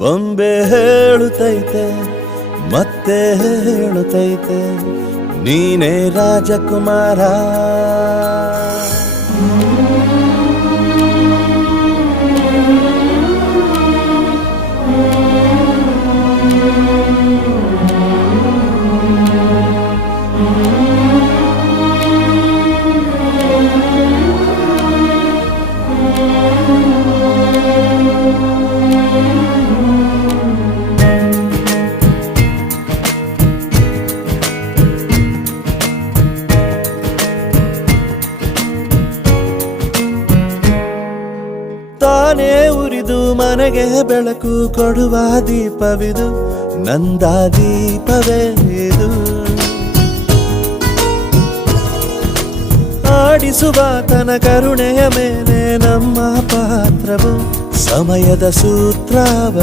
ಬೊಂಬೆ ಹೇಳುತ್ತೈತೆ ಮತ್ತೆ ಹೇಳುತ್ತೈತೆ ನೀನೇ ರಾಜಕುಮಾರ. ತಾನೇ ಉರಿದು ಮನೆಗೆ ಬೆಳಕು ಕೊಡುವ ದೀಪವಿದು, ನಂದ ದೀಪವೇ ಇದು. ಆಡಿಸುವ ತನ ಕರುಣೆಯ ಮೇಲೆ ನಮ್ಮ ಪಾತ್ರವು, ಸಮಯದ ಸೂತ್ರವ